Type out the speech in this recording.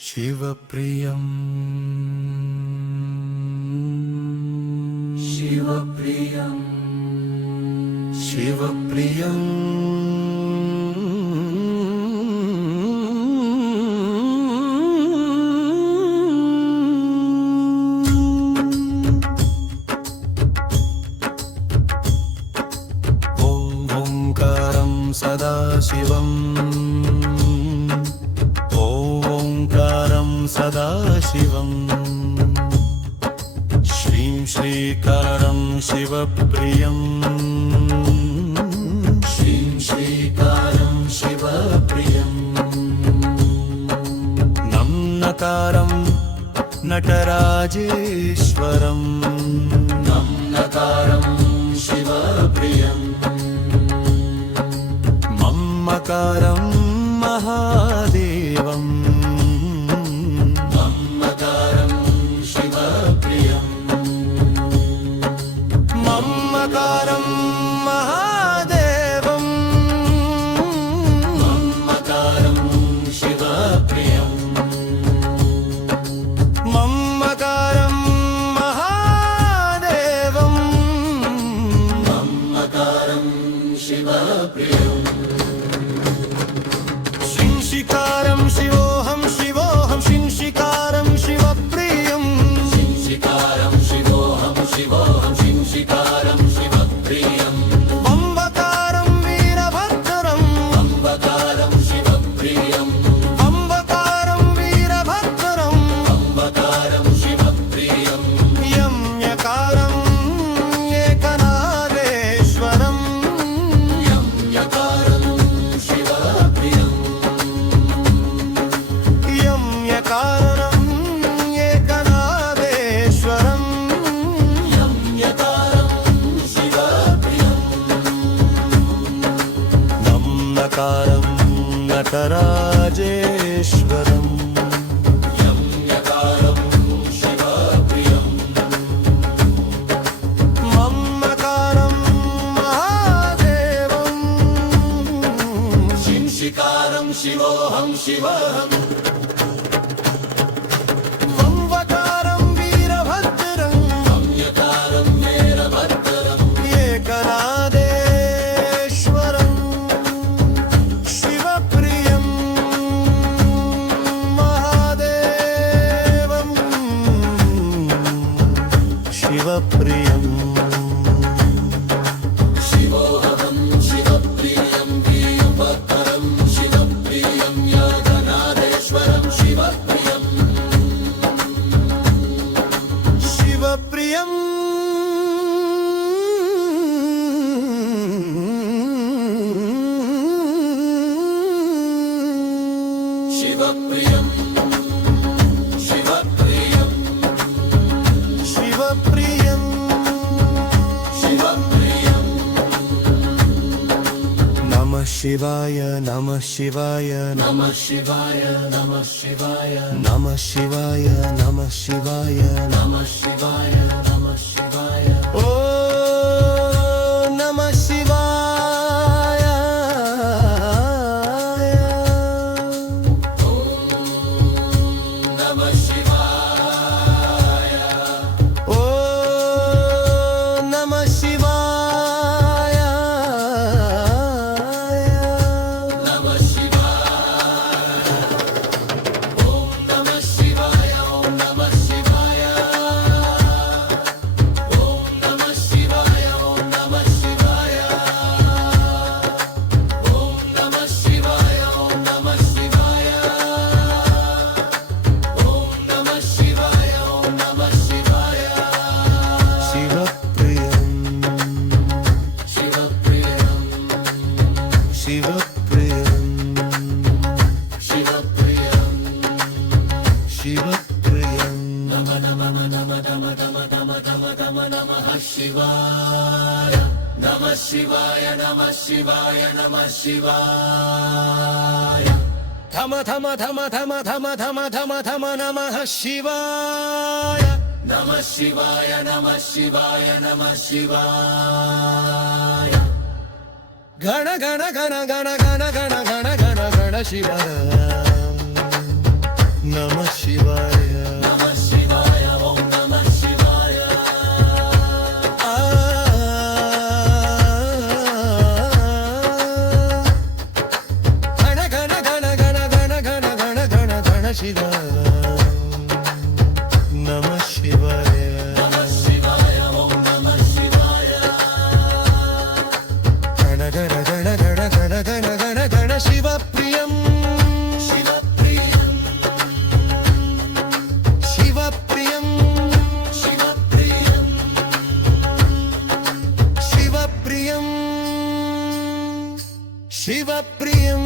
शिवप्रियं शिवप्रियं शिवप्रियं ओंकारं सदाशिवम् सदाशिवम् श्रीं श्रीकारं शिवप्रियं श्रीं श्रीकारं शिवप्रियं नम्नकारं नटराजेश्वरं नम्नकारं शिवप्रियं मम्मकारं महादेवम् मम्मकारं महादेवं मम्मकारं शिवप्रियं मम्मकारं महादेवं मम्मकारं शिवप्रियं शिंशिकारं शिवोऽहं शिवोऽहं शिंशिकारं शिवप्रियं शिंशिकारं शिवोऽहं शिवोऽहं शिंशिकारं शिवप्रियं अम्बकारं वीरभद्रं अम्बकारं शिवप्रियं अम्बकारं वीरभद्रं अम्बकारं शिवप्रियं यम्यकारं एकनादेश्वरं यम्यकारं शिवप्रियं यम्यकारं एकनादेश्वरं नम्नकारं नटराजेश्वरं यम्यकारं शिवप्रियं मम्मकारं महादेवं शिंशिकारं शिवोऽहं शिवहं मम्मकारं वीरभद्रं मम्यकारं वीरभद्रं एकनादेश्वरं शिवप्रियं महादेवं शिवप्रियं शिवोऽहं शिवप्रियं वीरभद्रं शिवप्रियं एकनादेश्वरं शिवप्रियं शिवप्रियं शिवप्रियं शिवप्रियं शिवप्रियं शिवप्रियं नमः शिवाय नमः शिवाय नमः शिवाय नमः शिवाय नमः शिवाय नमः शिवाय नमः शिवाय नमः शिवाय ओ नमः शिवाय नमः शिवाय ओ नमः शिवाय नमः शिवाय ओम नमः शिवाय ओम नमः शिवाय ओम नमः शिवाय ओम नमः शिवाय ओम नमः शिवाय ओम नमः शिवाय ओम नमः शिवाय ओम नमः शिवाय शिवप्रियं शिवप्रियं शिवप्रियं शिवप्रियं शिवप्रियं नमः नमः नमः नमः नमः नमः नमः नमः शिवाय नमः शिवाय नमः शिवाय नमः शिवाय थम थम थम थम थम थम थम थम नमः शिवाय नमः शिवाय नमः शिवाय नमः शिवाय गण गण गण गण गण गण गण गण गण शिव नमः శివాయ నమః శివాయ నమః శివాయ ఓం నమః శివాయ గణ గణ గణ గణ గణ గణ గణ గణ శివప్రియం శివప్రియం శివప్రియం శివప్రియం శివప్రియం శివప్రియం